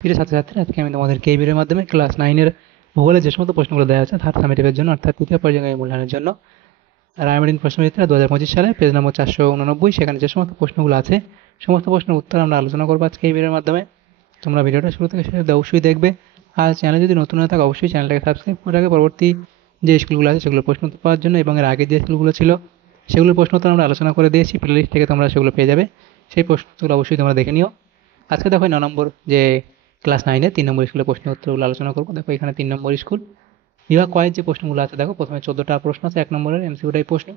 প্রিয় ছাত্রছাত্রীরা, আজকে আমি তোমাদেরকে এই ভিডিওর মাধ্যমে ক্লাস 9 এর ভূগোলের যে সমস্ত প্রশ্নগুলো দেওয়া আছে থার্ড সামেটিভের জন্য অর্থাৎ তৃতীয় পর্যায়ের মূল্যায়নের জন্য রায়মার্টিন প্রশ্নবিচিত্রা 2025 সালে পেজ নম্বর 489, সেখানে যে সমস্ত প্রশ্নগুলো আছে সমস্ত প্রশ্নের উত্তর আমরা আলোচনা করবো আজকে এই ভিডিওর মাধ্যমে। তোমরা ভিডিওটা শুরু থেকে শেষ অবধি অবশ্যই দেখবে। আর চ্যানেলে যদি নতুন হয়ে থাকে অবশ্যই চ্যানেলটাকে সাবস্ক্রাইব করে রাখবে পরবর্তী যে স্কুলগুলো আছে সেগুলো প্রশ্ন উত্তর পাওয়ার জন্য, এবং এর আগের যে স্কুলগুলো ছিল সেগুলোর প্রশ্ন উত্তর আমরা আলোচনা করে দিয়েছি, প্লেলিস্ট থেকে তোমরা সেগুলো পেয়ে যাবে। সেই প্রশ্নগুলো অবশ্যই তোমরা দেখে নিও। আজকে দেখো 9 নম্বর যে ক্লাস 9-এ 3 নম্বর স্কুলের প্রশ্নের উত্তরগুলো আলোচনা করবো। দেখো এখানে 3 নম্বর স্কুল বিভাগ কয়ের যে প্রশ্নগুলো আছে, দেখো প্রথমে 14টা প্রশ্ন আছে 1 নম্বরের এমসিকিউ টাইপ প্রশ্ন।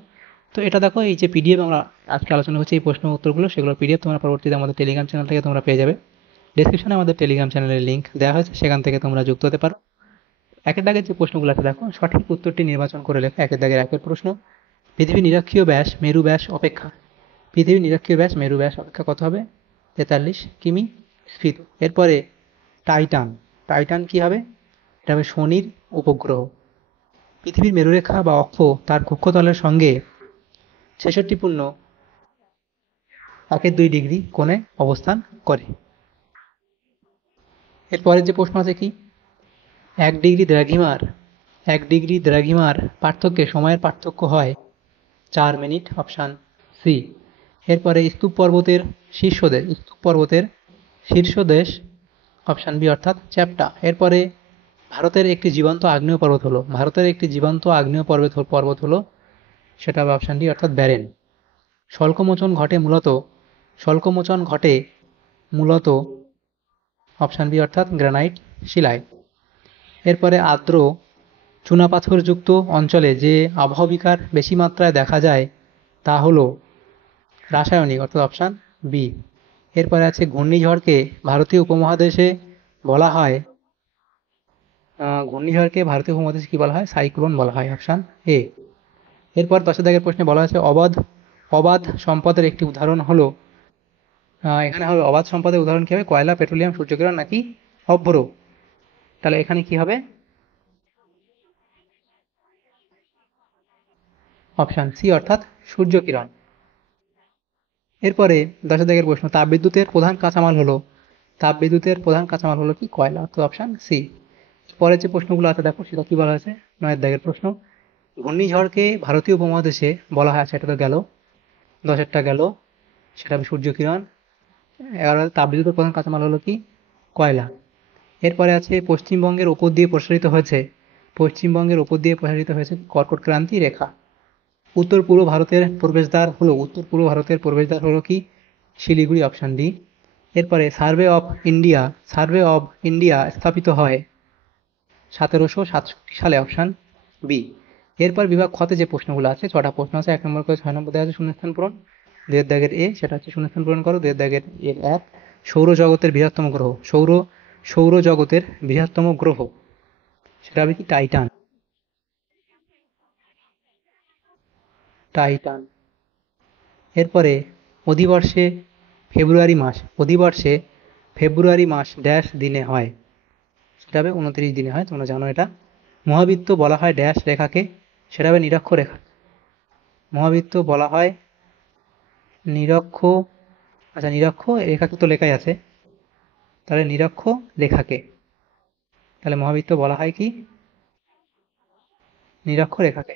তো এটা দেখো এই যে পিডিএফ আমরা আজকে আলোচনা হচ্ছে এই প্রশ্ন উত্তরগুলো, সেগুলোর পিডিএফ তোমরা পরবর্তীতে আমাদের টেলিগ্রাম চ্যানেল থেকে তোমরা পেয়ে যাবে। ডেসক্রিপশনে আমাদের টেলিগ্রাম চ্যানেলের লিঙ্ক দেওয়া হয়েছে, সেখান থেকে তোমরা যুক্ত হতে পারো। একের দাগের যে প্রশ্নগুলো আছে দেখো সঠিক উত্তরটি নির্বাচন করে লেখো। একের দাগের একের প্রশ্ন, পৃথিবীর নিরক্ষীয় ব্যাস মেরু ব্যাস অপেক্ষা, পৃথিবীর নিরক্ষীয় ব্যাস মেরু ব্যাস অপেক্ষা কত হবে? 43 কিমি স্ফীত। এরপরে টাইটান, টাইটান কি হবে? এটা হবে শনির উপগ্রহ। পৃথিবীর মেরুরেখা বা অক্ষ তার কক্ষতলের সঙ্গে 66.1 2 ডিগ্রি কোণে অবস্থান করে। এরপরের যে প্রশ্ন আছে কি, 1 ডিগ্রি দ্রাঘিমার পার্থক্যে সময়ের পার্থক্য হয় 4 মিনিট, অপশান সি। এরপরে স্তূপ পর্বতের শীর্ষদেশ, অপশান বি অর্থাৎ চ্যাপ্টা। এরপরে ভারতের একটি জীবন্ত আগ্নেয় পর্বত হলো সেটা হবে অপশান ডি অর্থাৎ ব্যারেন। স্বল্পমোচন ঘটে মূলত অপশান বি অর্থাৎ গ্রানাইট শিলায়। এরপরে আর্দ্র চুনাপাথরযুক্ত অঞ্চলে যে আবহবিকার বেশি মাত্রায় দেখা যায় তা হলো রাসায়নিক, অর্থাৎ অপশান বি। এরপরে আছে ঘূর্ণিঝড়কে ভারতীয় উপমহাদেশে বলা হয় কি বলা হয়? সাইক্লোন বলা হয়, অপশান এ। এরপর 10 দাগের প্রশ্নে বলা আছে অবাধ সম্পদের একটি উদাহরণ হলো, এখানে হবে অবাধ সম্পদের উদাহরণ কি হবে? কয়লা, পেট্রোলিয়াম, সূর্যকিরণ নাকি অভ্র? তাহলে এখানে কি হবে? অপশান সি অর্থাৎ সূর্যকিরণ। এরপরে 10 দাগের প্রশ্ন, তাপবিদ্যুতের প্রধান কাঁচামাল হলো কি? কয়লা, অর্থাৎ অপশান সি। পরের যে প্রশ্নগুলো আছে দেখো সেটা কি বলা আছে। 9 দাগের প্রশ্ন, ঘূর্ণিঝড়কে ভারতীয় উপমহাদেশে বলা হয়, সেটা তো গেল। 10টা গেল, সেটা হবে সূর্যকিরণ। 11 তাপবিদ্যুতের প্রধান কাঁচামাল হলো কি? কয়লা। এরপরে আছে পশ্চিমবঙ্গের ওপর দিয়ে প্রসারিত হয়েছে কর্কট ক্রান্তি রেখা। উত্তর পূর্ব ভারতের প্রবেশদ্বার হলো কি? Siliguri, option D. এরপরে সার্ভে অব ইন্ডিয়া স্থাপিত হয় 1767 সালে, অপশান বি। এরপর বিভাগ খতে যে প্রশ্নগুলো আছে, 6টা প্রশ্ন আছে, 1 নম্বর করে 6 নম্বর দেওয়া আছে শূন্যস্থান পূরণ। 2 দাগের এ, সেটা হচ্ছে শূন্যস্থান পূরণ করো। 2 দাগের এর এক, সৌরজগতের বৃহত্তম গ্রহ সেটা হবে কি? টাইটান। টাইটান। এরপরে অধিবর্ষে ফেব্রুয়ারি মাস ড্যাশ দিনে হয়, সেটা হবে 29 দিনে হয়, তোমরা জানো এটা। মহাবৃত্ত বলা হয় ড্যাশ রেখাকে, সেটা হবে নিরক্ষ রেখা। মহাবৃত্ত বলা হয় নিরক্ষ, আচ্ছা নিরক্ষ রেখাকে তো লেখাই আছে, তাহলে নিরক্ষ রেখাকে, তাহলে মহাবৃত্ত বলা হয় কি? নিরক্ষ রেখাকে।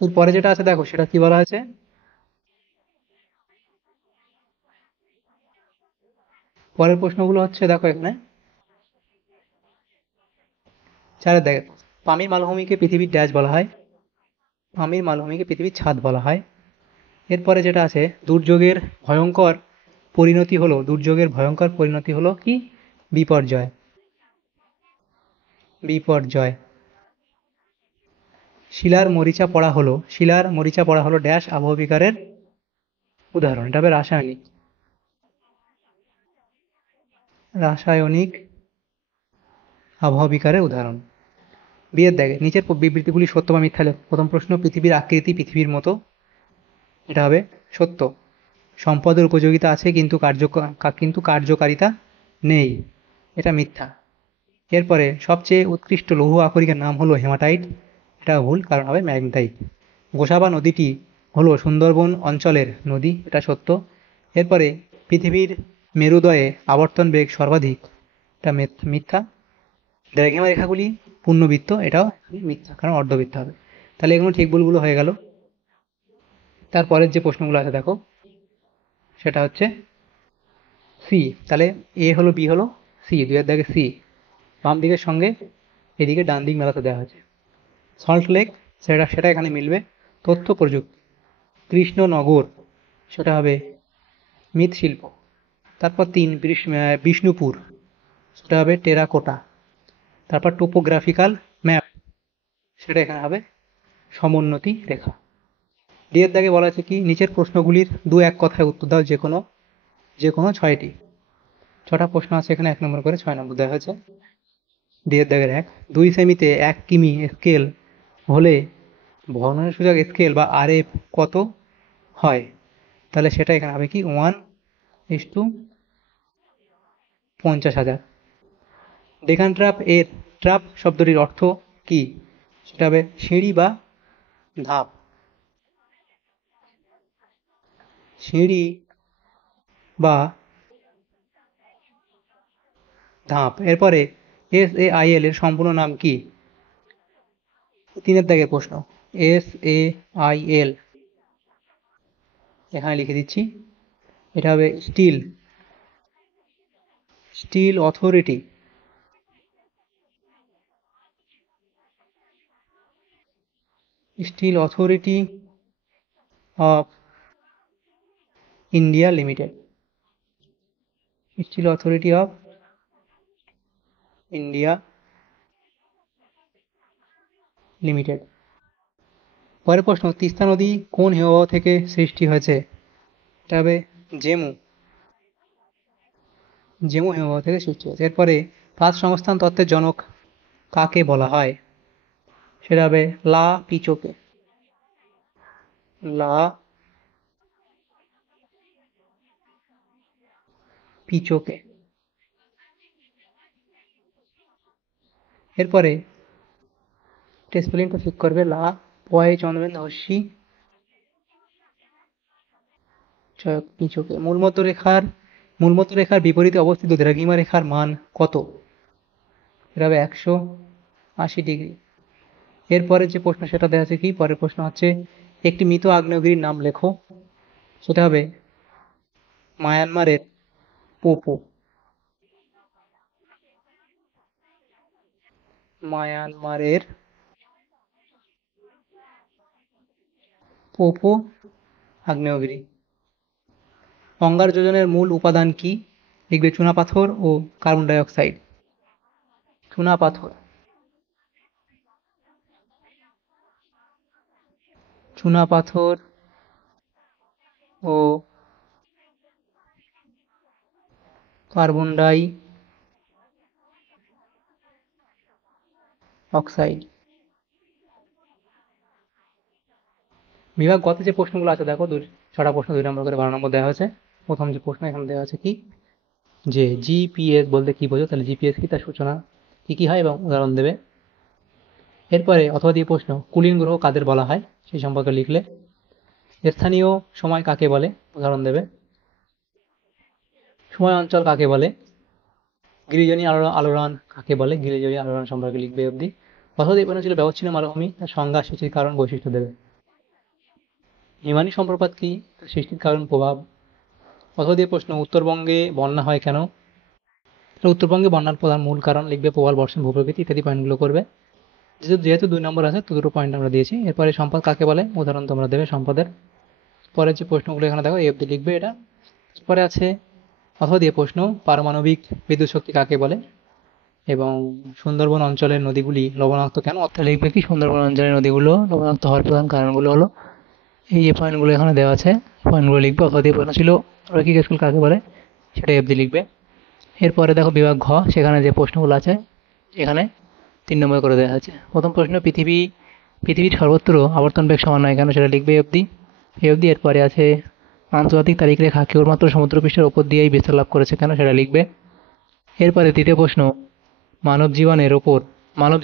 পরে যেটা আছে দেখো সেটা কি বলা আছে। পরের প্রশ্নগুলো হচ্ছে দেখো এখানে 4 দেখে, পামির মালভূমিকে পৃথিবীর ড্যাশ বলা হয়, পামির মালভূমিকে পৃথিবীর ছাদ বলা হয়। এরপরে যেটা আছে, দুর্যোগের ভয়ঙ্কর পরিণতি হলো কি? বিপর্যয়। বিপর্যয়। শিলার মরিচা পড়া হলো ড্যাশ আবহবিকারের উদাহরণ, এটা হবে রাসায়নিক আবহবিকারের উদাহরণ। বিয়ের দেখে নিচের বিবৃতিগুলি সত্য বা মিথ্যা লেখো। প্রথম প্রশ্ন, পৃথিবীর আকৃতি পৃথিবীর মতো, এটা হবে সত্য। সম্পদের উপযোগিতা আছে কিন্তু কার্যকারিতা নেই, এটা মিথ্যা। এরপরে সবচেয়ে উৎকৃষ্ট লৌহ আকরিকের নাম হলো হেমাটাইট, এটা ভুল, কারণ হবে ম্যাগনেটাইট। গোসাবা নদীটি হলো সুন্দরবন অঞ্চলের নদী, এটা সত্য। এরপরে পৃথিবীর মেরুদয়ে আবর্তন বেগ সর্বাধিক, এটা মিথ্যা। দ্রাঘিমা রেখাগুলি পূর্ণবৃত্ত, এটাও মিথ্যা, কারণ অর্ধবৃত্ত হবে। তাহলে এগুলো ঠিক ভুলগুলো হয়ে গেল। তারপরের যে প্রশ্নগুলো আছে দেখো, সেটা হচ্ছে সি। তাহলে এ হলো, বি হলো, সি, দুইয়ের দাগে সি। বাম দিকের সঙ্গে এদিকে ডান দিক মেলাতে দেওয়া হয়েছে। সল্ট লেক, সেটা সেটা এখানে মিলবে। তথ্য প্রযুক্তি, কৃষ্ণনগর, সেটা হবে মৃৎশিল্প। তারপর ৩ বিষ্ণুপুর, সেটা হবে টেরাকোটা। তারপর টোপোগ্রাফিক্যাল ম্যাপ, সেটা এখানে হবে সমোন্নতি রেখা। ডি এর দাগে বলা আছে কি, নিচের প্রশ্নগুলির দু এক কথায় উত্তর দাও, যে কোনো ৬টা প্রশ্ন আছে এখানে, ১ নম্বর করে ৬ নম্বর দেওয়া হয়েছে। ডি এর দাগের ১, ২ সেমিতে ১ কিমি স্কেল হলে ভগ্নাংশসূচক স্কেল বা আরএফ কত হয়? তাহলে সেটা এখানে হবে কি 1:50,000। ডেকান ট্রাপ এর ট্রাপ শব্দটির অর্থ কি? সেটা হবে সিঁড়ি বা ধাপ। সিঁড়ি বা ধাপ। এরপরে SAIL এর সম্পূর্ণ নাম কি? ৩ এর দাগের প্রশ্ন। SAIL এখানে লিখে দিচ্ছি, এটা হবে steel, steel authority, steel authority of India limited, steel authority of India limited. পরের প্রশ্ন, তিস্তা নদী কোন হিমবাহ থেকে সৃষ্টি হয়েছে? এটা হবে জেমু, জেমু হিমবাহ থেকে সৃষ্টি হয়েছে। এরপরে পাঁচ সংস্থান তত্ত্বের জনক কাকে বলা হয়? সেটা হবে লা পিচোকে, লা পিচোকে। এরপরে স্পেলিংটা ঠিক করবে, লা পয়ে চন্দ্রবিন্দু হস্যি পিচোকে। মূলমধ্যরেখার বিপরীতে অবস্থিত দ্রাঘিমা রেখার মান কত? এটা হবে ১৮০ ডিগ্রি। এরপরে যে প্রশ্ন সেটা দেওয়া আছে কি, পরের প্রশ্ন হচ্ছে একটি মৃত আগ্নেয়গিরির নাম লেখো। সেটা হবে মায়ানমারের পোপো, মায়ানমারের পোপো আগ্নেয়গিরি। অঙ্গার যোজনের মূল উপাদান কি? লিখবে চুনাপাথর ও কার্বন ডাই অক্সাইড। চুনাপাথর, চুনাপাথর ও কার্বন ডাই অক্সাইড। বিভাগ গতে যে প্রশ্নগুলো আছে দেখো, ৬টা প্রশ্ন ২ নম্বর করে ১২ নম্বর দেওয়া হয়েছে। প্রথম যে প্রশ্ন এখানে দেওয়া আছে কি, যে জিপিএস বলতে কি বোঝো? তাহলে জিপিএস কি, তার সূচনা কি কি হয় এবং উদাহরণ দেবে। এরপরে অথবা দিয়ে প্রশ্ন, কুলীন গ্রহ কাদের বলা হয়? সেই সম্পর্কে লিখলে। স্থানীয় সময় কাকে বলে? উদাহরণ দেবে। সময় অঞ্চল কাকে বলে? গিরিজনী আলোড়ন কাকে বলে? গিরিজনী আলোড়ন সম্পর্কে লিখবে অবধি। অথবা দিয়ে প্রশ্ন ছিল ব্যবচ্ছিন্ন মালভূমি, তার সংজ্ঞা, সূচির কারণ, বৈশিষ্ট্য দেবে। হিমানী সম্প্রপাত কি, তার সৃষ্টির কারণ, প্রভাব। অথবা দিয়ে প্রশ্ন, উত্তরবঙ্গে বন্যা হয় কেন? উত্তরবঙ্গে বন্যার প্রধান মূল কারণ লিখবে, প্রবল বর্ষণ, ভূপ্রকৃতি ইত্যাদি পয়েন্টগুলো করবে। যেহেতু ২ নম্বর আছে তো দুটো পয়েন্ট আমরা দিয়েছি। এরপরে সম্পদ কাকে বলে? উদাহরণ তোমরা দেবে সম্পদের। পরের যে প্রশ্নগুলো এখানে দেখো, এই অবধি লিখবে এটা। পরে আছে অথবা দিয়ে প্রশ্ন, পারমাণবিক বিদ্যুৎ শক্তি কাকে বলে? এবং সুন্দরবন অঞ্চলের নদীগুলি লবণাক্ত কেন? অর্থাৎ লিখবে কি, সুন্দরবন অঞ্চলের নদীগুলো লবণাক্ত হওয়ার প্রধান কারণগুলো হলো এই যে পয়েন্টগুলো এখানে দেওয়া আছে, পয়েন্টগুলো লিখবে। অথবা দিয়ে প্রশ্ন ছিল রৈখিক স্কুল কাকে বলে? সেটাই অবধি লিখবে। এরপরে দেখো বিভাগ ঘ, সেখানে যে প্রশ্নগুলো আছে এখানে ৩ নম্বর করে দেওয়া আছে। প্রথম প্রশ্ন, পৃথিবীর সর্বত্র আবর্তন বেগ সমান নয় কেন? সেটা লিখবে এই অবধি। এরপরে আছে আন্তর্জাতিক তারিখ রেখা কেবলমাত্র সমুদ্রপৃষ্ঠের ওপর দিয়েই বিস্তার লাভ করেছে কেন? সেটা লিখবে। এরপরে দ্বিতীয় প্রশ্ন, মানব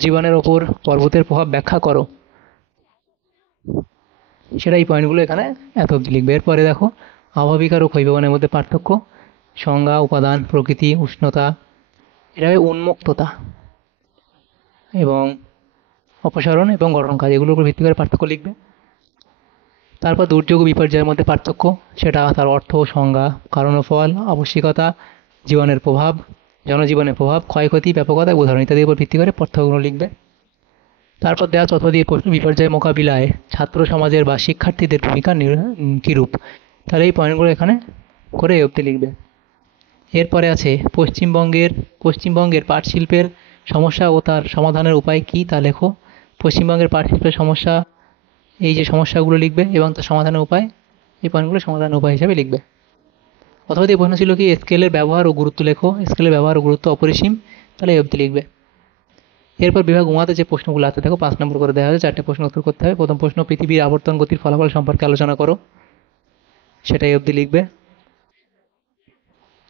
জীবনের ওপর পর্বতের প্রভাব ব্যাখ্যা করো। সেটা এই পয়েন্টগুলো এখানে এত অবধি লিখবে। এরপরে দেখো আবহবিকার ও ক্ষয়ভবনের মধ্যে পার্থক্য, সংজ্ঞা, উপাদান, প্রকৃতি, উষ্ণতা, এটা হবে উন্মুক্ততা এবং অপসারণ এবং গঠন কাজ, এগুলোর উপর ভিত্তি করে পার্থক্য লিখবে। তারপর দুর্যোগ ও বিপর্যয়ের মধ্যে পার্থক্য, সেটা তার অর্থ, সংজ্ঞা, কারণ ও ফল, আবশ্যিকতা, জীবনের প্রভাব, জনজীবনের প্রভাব, ক্ষয়ক্ষতি, ব্যাপকতা, উদাহরণ ইত্যাদির উপর ভিত্তি করে পার্থক্যগুলো লিখবে। তারপর দেওয়া তথ্য দিয়ে প্রশ্ন, বিপর্যয় মোকাবিলায় ছাত্র সমাজের বা শিক্ষার্থীদের ভূমিকা কীরূপ, তাহলে এই পয়েন্টগুলো এখানে করে এই অবধি লিখবে। এরপরে আছে পশ্চিমবঙ্গের পাট শিল্পের সমস্যা ও তার সমাধানের উপায় কী তা লেখো। পশ্চিমবঙ্গের পাট শিল্পের সমস্যা, এই যে সমস্যাগুলো লিখবে এবং তার সমাধানের উপায়, এই পয়েন্টগুলো সমাধানের উপায় হিসাবে লিখবে। অথবা দিয়ে প্রশ্ন ছিল কি স্কেলের ব্যবহার ও গুরুত্ব লেখো, স্কেলের ব্যবহার ও গুরুত্ব অপরিসীম, তাহলে এই অবধি লিখবে। এরপর বিভাগ উমাতে যে প্রশ্নগুলো আছে দেখো 5 নম্বর করে দেওয়া হয়েছে, 4টে প্রশ্ন উত্তর করতে হবে। প্রথম প্রশ্ন, পৃথিবীর আবর্তন গতির ফলাফল সম্পর্কে আলোচনা করো, সেটা এই অবধি লিখবে।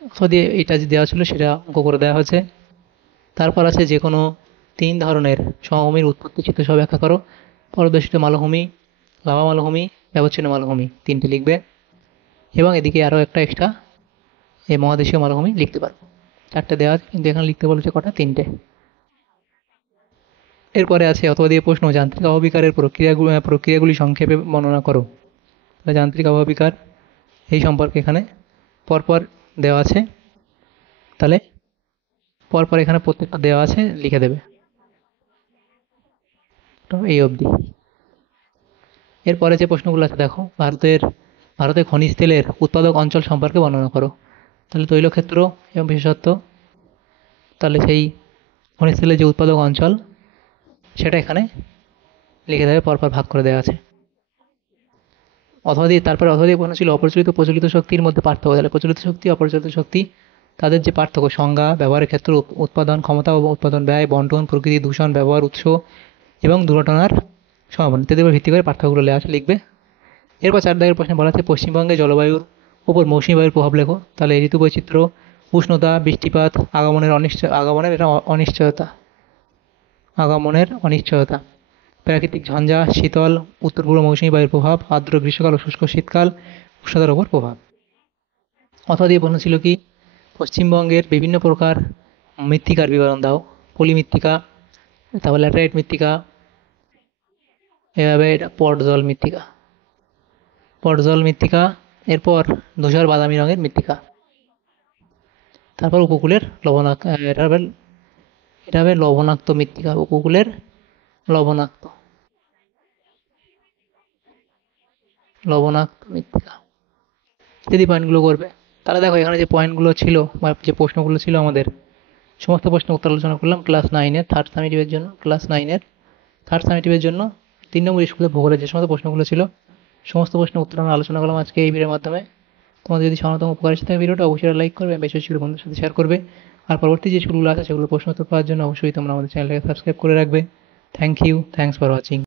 অথবা দিয়ে এটা যে দেওয়া ছিল সেটা অঙ্ক করে দেওয়া হয়েছে। তারপর আছে যে কোনো 3 ধরনের সমভূমির উৎপত্তি চিত্র সহ ব্যাখ্যা করো, পরদর্শিত মালভূমি, লাভা মালভূমি, ব্যবচ্ছিন্ন মালভূমি, 3টে লিখবে। এবং এদিকে আরও একটা এক্সট্রা এই মহাদেশীয় মালভূমি লিখতে পারবো। 4টে দেওয়া আছে কিন্তু এখানে লিখতে বলেছে কটা, 3টে। এরপরে আছে অথবা দিয়ে প্রশ্ন, যান্ত্রিক আবহবিকারের প্রক্রিয়াগুলি সংক্ষেপে বর্ণনা করো। তাহলে যান্ত্রিক আবহবিকার এই সম্পর্কে এখানে পরপর দেওয়া আছে, তাহলে পরপর এখানে প্রত্যেকটা দেওয়া আছে, লিখে দেবে। তো এই অবধি। এরপরে যে প্রশ্নগুলো আছে দেখো, ভারতে খনিজ তেলের উৎপাদক অঞ্চল সম্পর্কে বর্ণনা করো। তাহলে তৈলক্ষেত্র এবং বিশেষত্ব, তাহলে সেই খনিজ তেলের যে উৎপাদক অঞ্চল সেটা এখানে লিখে দেবে, পরপর ভাগ করে দেওয়া আছে। অথবা দিয়ে প্রশ্ন ছিল অপ্রচলিত প্রচলিত শক্তির মধ্যে পার্থক্য, তাহলে প্রচলিত শক্তি অপ্রচলিত শক্তি তাদের যে পার্থক্য, সংজ্ঞা, ব্যবহারের ক্ষেত্র, উৎপাদন ক্ষমতা ও উৎপাদন ব্যয়, বন্টন, প্রকৃতি, দূষণ, ব্যবহার, উৎস এবং দুর্ঘটনার সম্ভাবনা ইত্যাদির উপর ভিত্তি করে পার্থক্যগুলো লিখবে। এরপর 4 দাগের প্রশ্নে বলা আছে পশ্চিমবঙ্গে জলবায়ুর উপর মৌসুমী বায়ুর প্রভাব লেখো। তাহলে ঋতু বৈচিত্র্য, উষ্ণতা, বৃষ্টিপাত, আগমনের অনিশ্চয়তা, প্রাকৃতিক ঝঞ্ঝা, শীতল, উত্তর পূর্ব মৌসুমী বায়ুর প্রভাব, আর্দ্র গ্রীষ্মকাল ও শুষ্ক শীতকাল, উষ্ণতার উপর প্রভাব। অথবা দিয়ে প্রশ্ন ছিল কি পশ্চিমবঙ্গের বিভিন্ন প্রকার মৃত্তিকার বিবরণ দাও, পলি মৃত্তিকা, তারপর ল্যাটেরাইট মৃত্তিকা, এভাবে এটা পটজল মৃত্তিকা, এরপর ধূসর বাদামি রঙের মৃত্তিকা, তারপর উপকূলের এটা হবে লবণাক্ত মৃত্তিকা, উপকূলের লবণাক্ত মৃত্তিকা ইত্যাদি পয়েন্টগুলো করবে। তাহলে দেখো এখানে যে পয়েন্টগুলো ছিল বা যে প্রশ্নগুলো ছিল আমাদের, সমস্ত প্রশ্ন উত্তর আলোচনা করলাম ক্লাস নাইনের থার্ড সামেটিভের জন্য 3 নম্বর স্কুলে ভূগোলের যে সমস্ত প্রশ্নগুলো ছিল সমস্ত প্রশ্নের উত্তর আমরা আলোচনা করলাম আজকে এই ভিডিওর মাধ্যমে। তোমাদের যদি সামান্যতম উপকার এসে থাকে ভিডিওটা অবশ্যই লাইক করবে, বেশি বেশি করে বন্ধুদের সাথে শেয়ার করবে। আর পরবর্তী যে স্কুলগুলো আছে সেগুলো প্রশ্ন উত্তর পাওয়ার জন্য অবশ্যই তোমরা আমাদের চ্যানেলটাকে সাবস্ক্রাইব করে রাখবে। Thank you, thanks for watching.